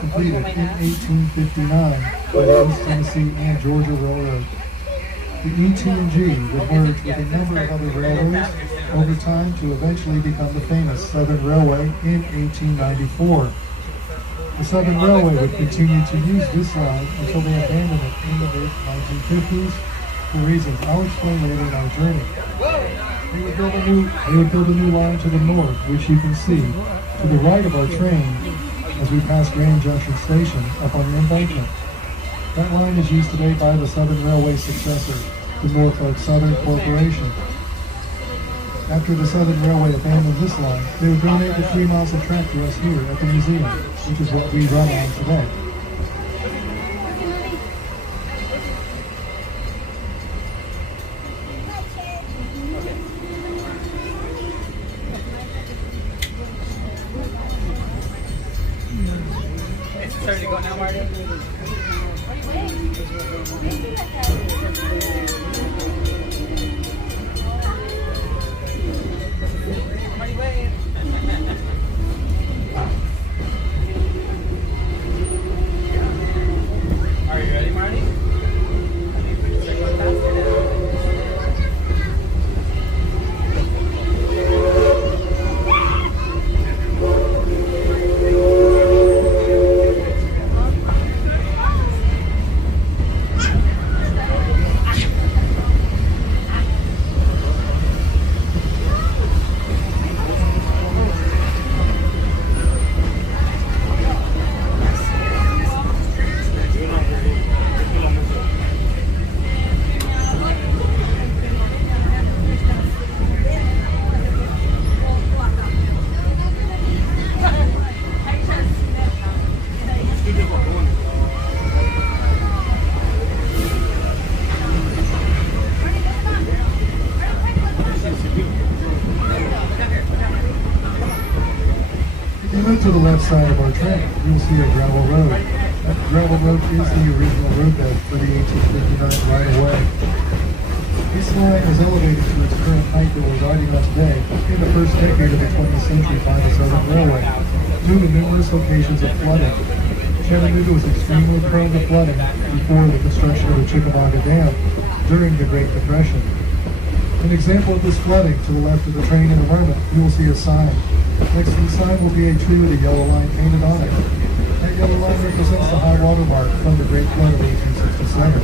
completed in 1859 by the East Tennessee and Georgia Railroad. The ET&G would merge with a number of other railways over time to eventually become the famous Southern Railway in 1894. The Southern Railway would continue to use this line until they abandoned it in the mid-1950s for reasons I'll explain later in our journey. They would build a new line to the north, which you can see to the right of our train as we pass Grand Junction Station up on the embankment. That line is used today by the Southern Railway's successor, the Norfolk Southern Corporation. After the Southern Railway abandoned this line, they would donate the 3 miles of track to us here at the museum, which is what we run on today. It's starting to go now, Marty. Marty, wave. Are you ready, Marty? I think we can start going faster now. To the left side of our train, you will see a gravel road. That gravel road is the original roadbed for the 1859 right-of-way. This line was elevated to its current height that we're riding on today in the first decade of the 20th century by the Southern Railway, due to numerous locations of flooding. Chattanooga was extremely prone to flooding before the construction of the Chickamauga Dam during the Great Depression. An example of this flooding to the left of the train in a moment, you will see a sign. Next to the sign will be a tree with a yellow line painted on it. That yellow line represents the high water mark from the Great Flood of 1867.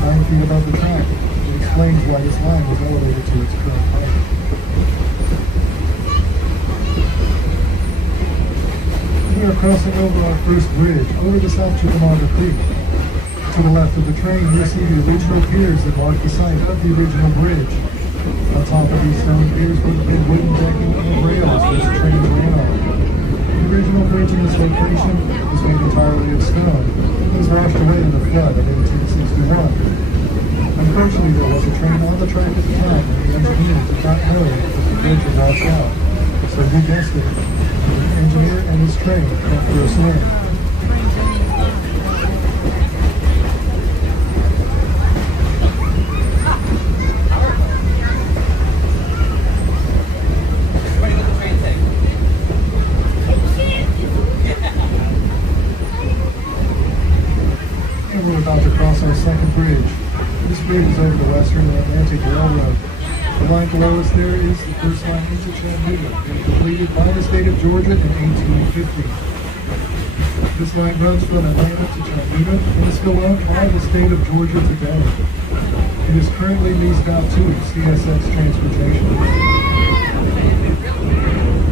9 feet above the track. It explains why this line was elevated to its current height. We are crossing over our first bridge over the South Chickamauga Creek. To the left of the train, you'll see the original piers that mark the site of the original bridge. On top of these stone piers would have been wooden decking and rails which trains ran on. The original bridge in this location was made entirely of stone. It was washed away in the flood of 1861. Unfortunately, there was a train on the track at the time, and the engineer did not know that the bridge was washed out. So he guessed it. The engineer and his train went for a swim. We're about to cross our second bridge. This bridge is over the Western Atlantic Railroad. The line below us there is the first line into Chattanooga, and completed by the state of Georgia in 1850. This line runs from Atlanta to Chattanooga and is still owned by the state of Georgia today. It is currently leased out to CSX Transportation.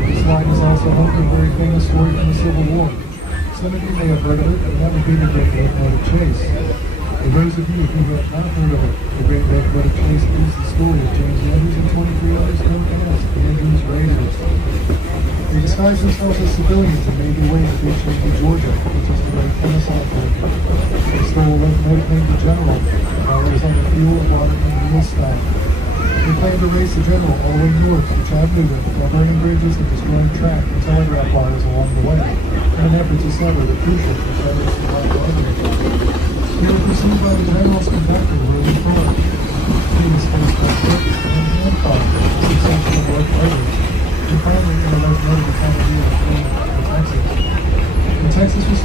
This line is also home to a very famous story from the Civil War. Some of you may have heard of it, and that would be the Great Locomotive Chase. For those of you who have not heard of it, the Great Locomotive Chase is the story of James Andrews and 23 others known as the Andrews Raiders. They disguised themselves as civilians and made their way to Richmond, Georgia, which is right on the south end. They stole a locomotive named the General, while it was on the fuel, water, and wheel stack. They planned to race the General all the way north to Chattanooga while burning bridges and destroying track and telegraph wires along the way, in an effort to sever the crucial Confederate supply arteries. They were pursued by the General's conductor, William Clark. He was faced by Cook and Hancock, successful work later, and finally in a locomotive commandeered in Texas. When Texas was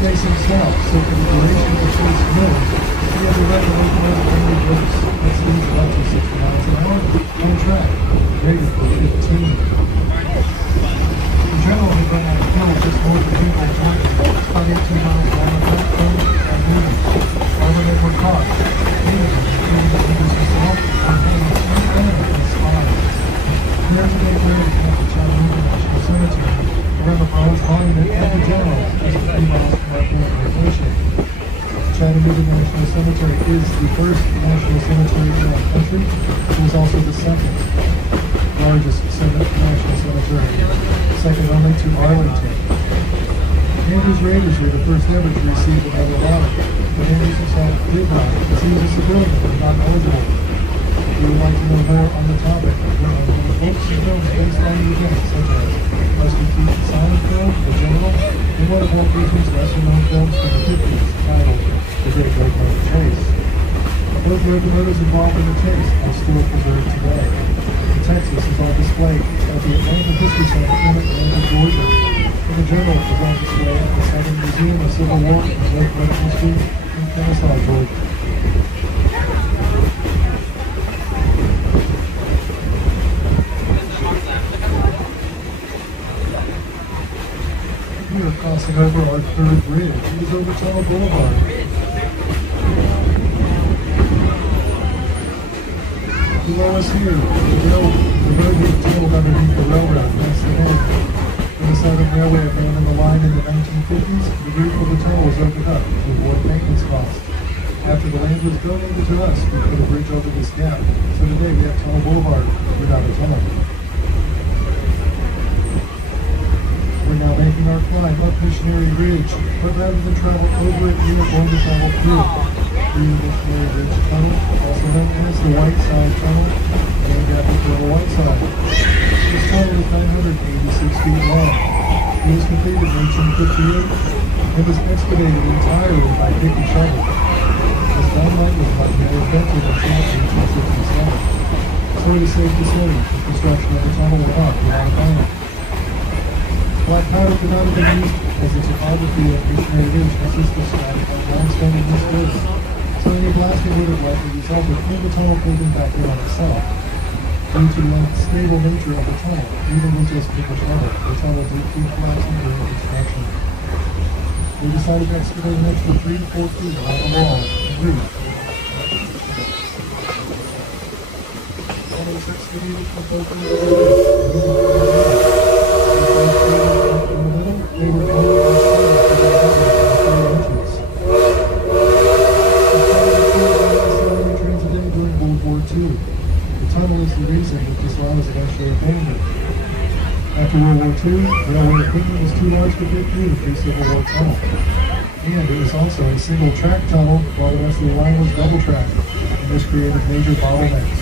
Chattanooga National Cemetery is the first national cemetery in our country. It is also the second largest national cemetery, second only to Arlington. Andrews Raiders were the first ever to receive a medal of honor, but Andrews himself did not, as he was a civilian and not eligible. If you would like to know more on the topic, there are many books and films based on the event, such as Buster Keaton's silent film, The General, and one of Walt Disney's lesser-known films from the 50s, titled The Great Locomotive Chase. Both locomotives involved in the chase are still preserved today. The Texas is on display at the Atlanta History Center in Atlanta, Georgia. And the General is on display at the Southern Museum of Civil War and Locomotive History in Kennesaw, Georgia. We are crossing over our third bridge. It is over Tunnel Boulevard. Below us here, the road being tunneled underneath the railroad. That's the end. When the Southern Railway abandoned the line in the 1950s, the roof of the tunnel was opened up to avoid maintenance costs. After the land was donated to us, we put a bridge over this gap. So today we have Tunnel Boulevard without a tunnel. We're now making our climb up Missionary Ridge, but rather than travel over it, we are going to travel through it. Through the Missionary Ridge Tunnel, also known as the White Side Tunnel, named after Colonel Whiteside. This tunnel is 986 feet long. It was completed in 1858 and was excavated entirely by pick and shovel. This dynamite was not invented until 1867. So it is safe to say the construction of the tunnel went off without a plan. Black powder could not have been used as the topography of Missionary Ridge consists of static and limestone in this area. So any blasting would have likely resulted in the tunnel closing back in on itself. Due to the unstable nature of the tunnel, even with just pick and shovel, the tunnel did keep collapsing during construction. We decided to excavate an extra 3 to 4 feet along the wall and roof. The tunnel was excavated from both ends of the roof. They were only on for the 4 inches. The tunnel was train today during World War II. The tunnel is the reason that this line was eventually abandoned. After World War II, railway equipment was too large to fit through the pre-Civil War tunnel. And it was also a single-track tunnel, while the rest of the line was double-track, and this created major bottlenecks.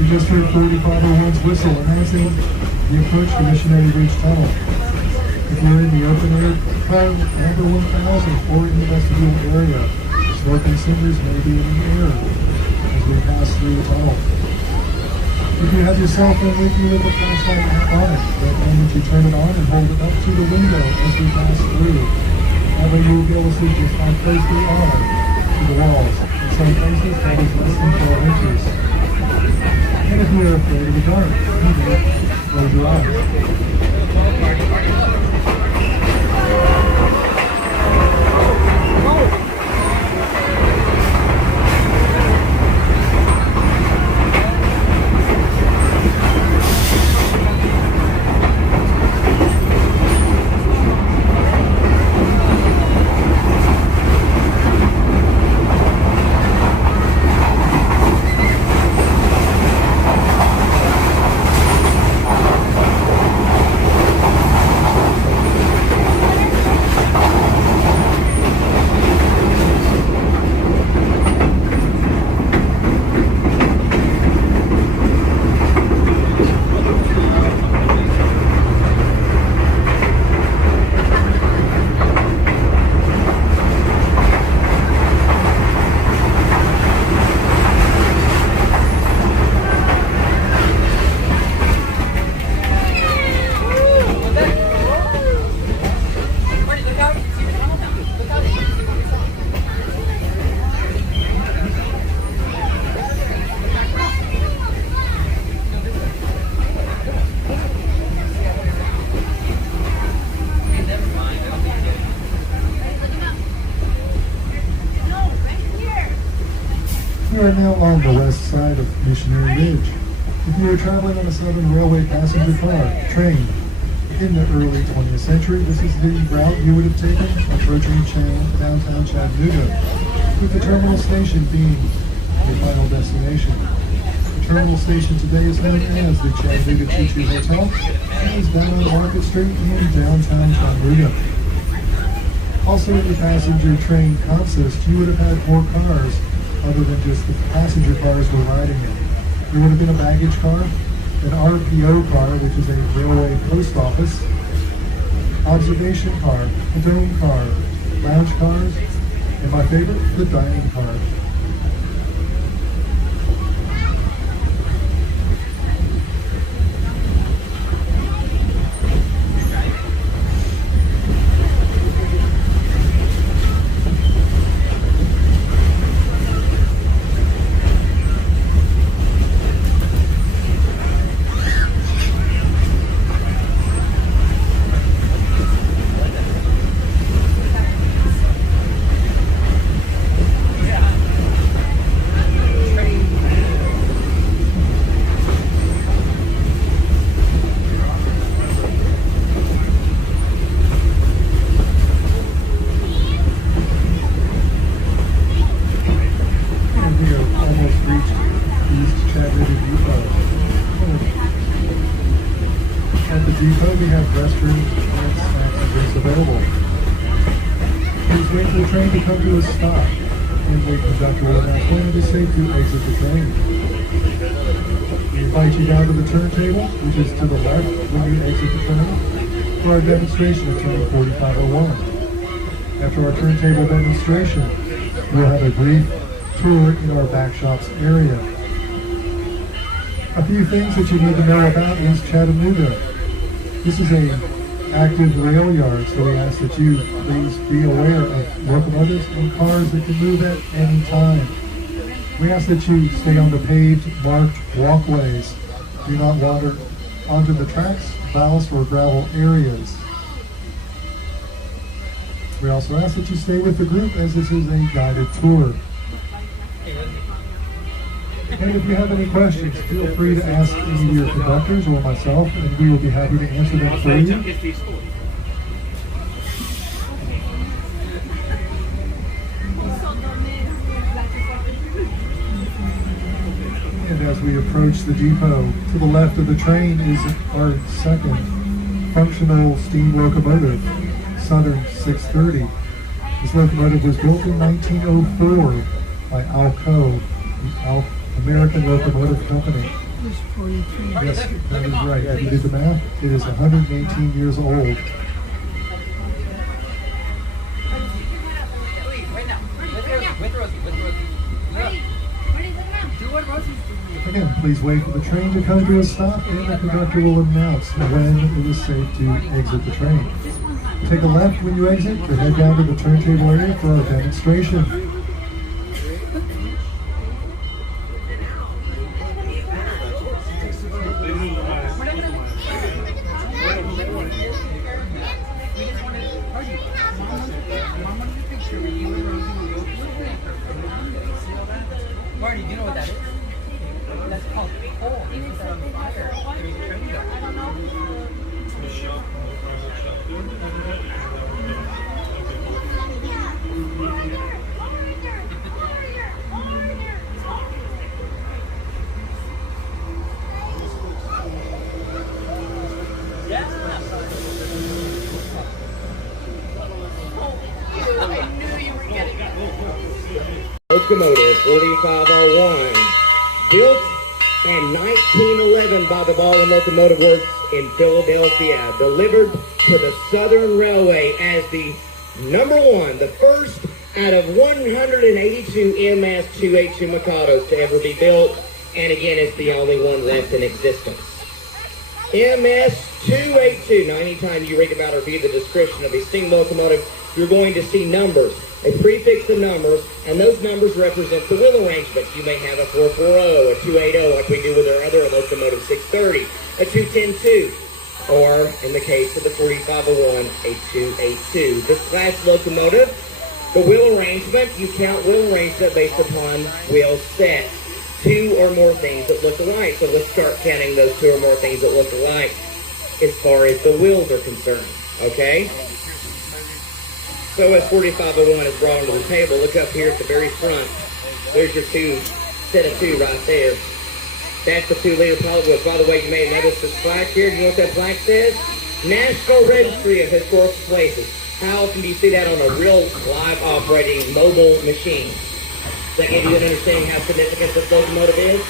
We just heard 3501's whistle announcing the approach to Missionary Ridge Tunnel. If you're in the open air, car number 1000 or in the vestibule area, smoke and cinders may be in the air as we pass through the tunnel. If you have your cell phone with you with a flashlight on it, recommend that you turn it on and hold it up to the window as we pass through. That way you will be able to see just how close we are to the walls. In some places, that is less than 4 inches. And if you are afraid of the dark, close your eyes. We are now on the west side of Missionary Ridge. If you are traveling on a Southern Railway passenger car, train, In the early 20th century, this is the route you would have taken approaching downtown Chattanooga, with the terminal station being your final destination. The terminal station today is known as the Chattanooga Choo-Choo Hotel and is down on Market Street in downtown Chattanooga. Also in the passenger train consist, you would have had 4 cars other than just the passenger cars we're riding in. There would have been a baggage car, an RPO car, which is a railway post office, observation car, a dome car, lounge cars, and my favorite, the dining car. At the depot, we have restrooms and snacks and drinks available. Please wait for the train to come to a stop, and the conductor will announce when it is safe to exit the train. We invite you down to the turntable, which is to the left when you exit the train, for our demonstration of Turn 4501. After our turntable demonstration, we'll have a brief tour in our back shops area. A few things that you need to know about is Chattanooga. This is an active rail yard, so we ask that you please be aware of locomotives and cars that can move at any time. We ask that you stay on the paved, marked walkways. Do not wander onto the tracks, ballast, or gravel areas. We also ask that you stay with the group, as this is a guided tour. And if you have any questions, feel free to ask any of your conductors or myself, and we will be happy to answer them for you. And as we approach the depot, to the left of the train is our second functional steam locomotive, Southern 630. This locomotive was built in 1904 by Alco, the American Locomotive Company. Yes, that is right. If you did the math, it is 118 years old. Again, please wait for the train to come to a stop, and the conductor will announce when it is safe to exit the train. Take a left when you exit to head down to the turntable area for our demonstration. Marty, do you know what that is? That's called coal. It's on fire. I don't know. Locomotive 4501, built in 1911 by the Ball and Locomotive Works in Philadelphia, delivered to the Southern Railway as the #1, the first out of 182 MS 282 Mikados to ever be built, and again, it's the only one left in existence. MS 282. Now, anytime you read about or view the description of a steam locomotive, you're going to see numbers, a prefix of numbers, and those numbers represent the wheel arrangement. You may have a 440, a 280, like we do with our other locomotive 630, a 210-2, or in the case of the 4501, a 282. This class locomotive, the wheel arrangement, you count wheel arrangement based upon wheel sets. 2 or more things that look alike. So let's start counting those 2 or more things that look alike. as far as the wheels are concerned, okay? So as 4501 is brought onto the table, look up here at the very front. There's your set of two right there. That's the 2-liter pilot wheels. By the way, you may notice this plaque here. Do you know what that plaque says? National Registry of Historical Places. How often do you see that on a real live operating mobile machine? Does that give you an understanding how significant this locomotive is?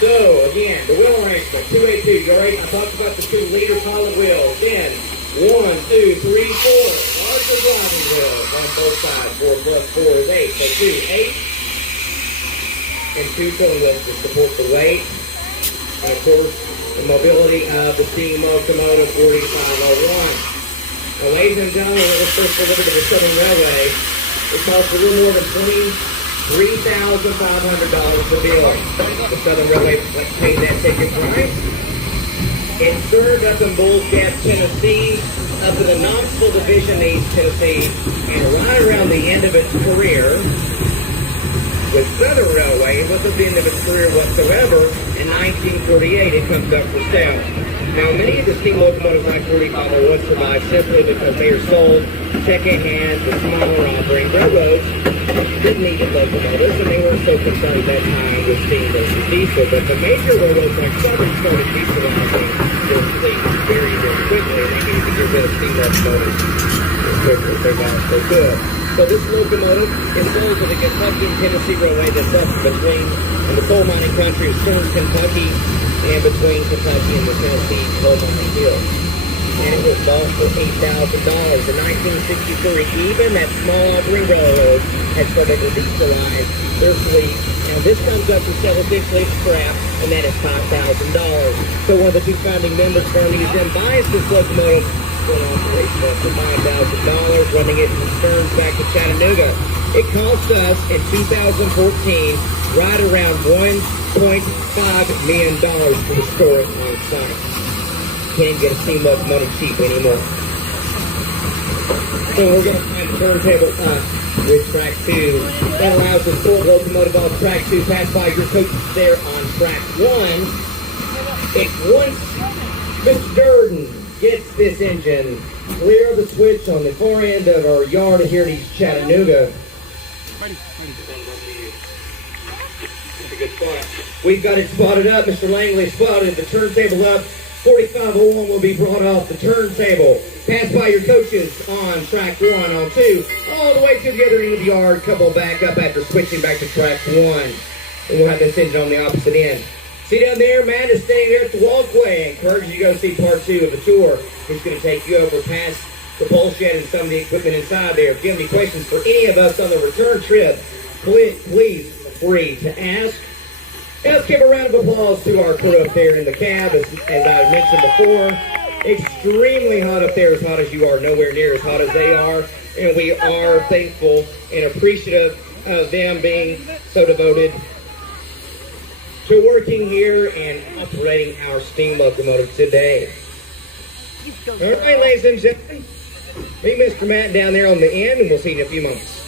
So, again, the wheel arrangement, 282, you already, I talked about the 2-liter pilot wheels. Then, 1, 2, 3, 4, larger driving wheels on both sides. 4 plus 4 is 8. So 2, 8. And 2 towing wheels to support the weight. And of course, the mobility of the steam locomotive 4501. Now, ladies and gentlemen, when it was first delivered to the Southern Railway, it cost a little more than $23,500 to build. The Southern Railway paid that ticket price. It served up in Bulls Gap, Tennessee, up in the Knoxville Division, East Tennessee, and right around the end of its career with Southern Railway, it wasn't the end of its career whatsoever. In 1948, it comes up for sale. Now, many of the steam locomotives like 4501 survive simply because they are sold second-hand to smaller operating railroads that needed locomotives, and they weren't so concerned at that time with steam versus diesel. But the major railroads like Southern started dieselizing their fleet very, very quickly, and they needed to get rid of steam locomotives as quickly as they possibly could. So this locomotive is sold to the Kentucky and Tennessee Railway that's up between in the coal mining country of Southern Kentucky and between Kentucky and the Tennessee coal mining fields. And it was bought for $8,000. In 1963, even that small operating railroad had started to dieselize their fleet. Now this comes up for sale officially at scrap, and that is $5,000. So one of the two founding members, Barney, then buys this locomotive for an operation up to $5,000, running it from Stearns back to Chattanooga. It cost us in 2014 right around $1.5 million to restore it on site. Can't get a steam locomotive cheap anymore. So we're going to find the turntable with track 2. That allows us to pull the locomotive off track 2, pass by your coaches there on track 1. It once Mr. Durden gets this engine clear of the switch on the far end of our yard here in East Chattanooga. That's a good spot. We've got it spotted up. Mr. Langley spotted the turntable up. 4501 will be brought off the turntable. Pass by your coaches on track 1, on 2, all the way to the other end of the yard. Couple back up after switching back to track 1. And we'll have this engine on the opposite end. See down there, Matt is staying there at the walkway. I encourage you to go see part 2 of the tour. He's going to take you over past the pole shed and some of the equipment inside there. If you have any questions for any of us on the return trip, please feel free to ask. And let's give a round of applause to our crew up there in the cab. As I mentioned before, extremely hot up there, as hot as you are, nowhere near as hot as they are. And we are thankful and appreciative of them being so devoted to working here and operating our steam locomotive today. All right, ladies and gentlemen, meet Mr. Matt down there on the end, and we'll see you in a few moments.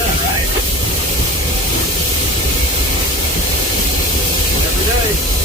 done, right? Every day.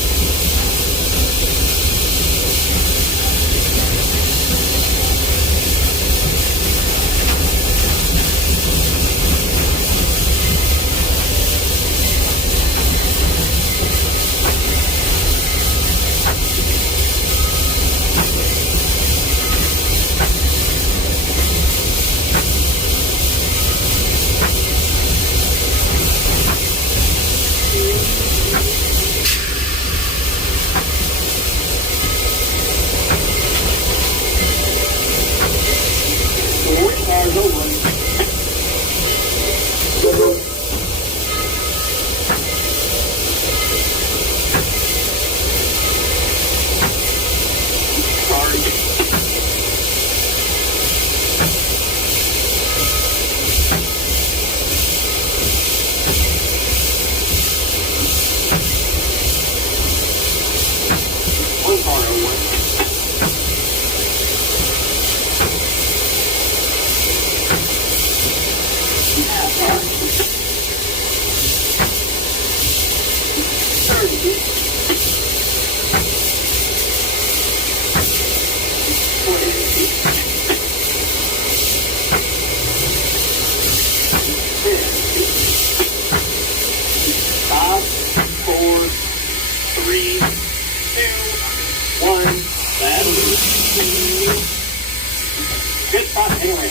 Good spot anyway,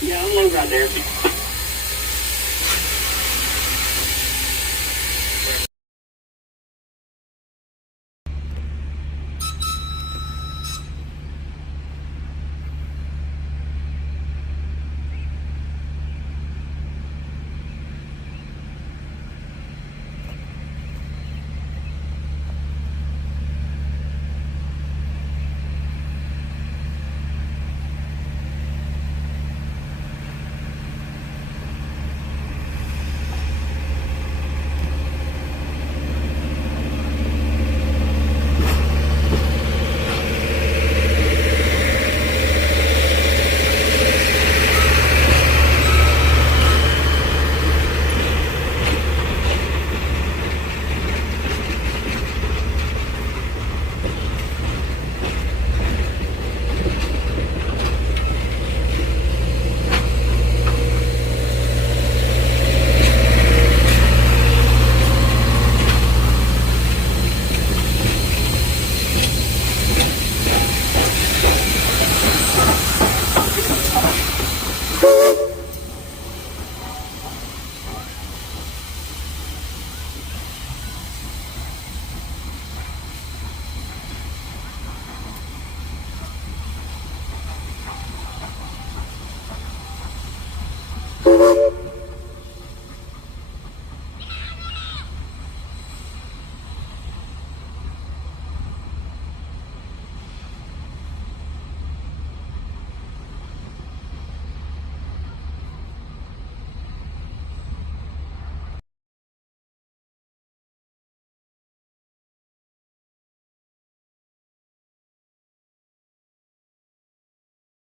yeah, unload right there.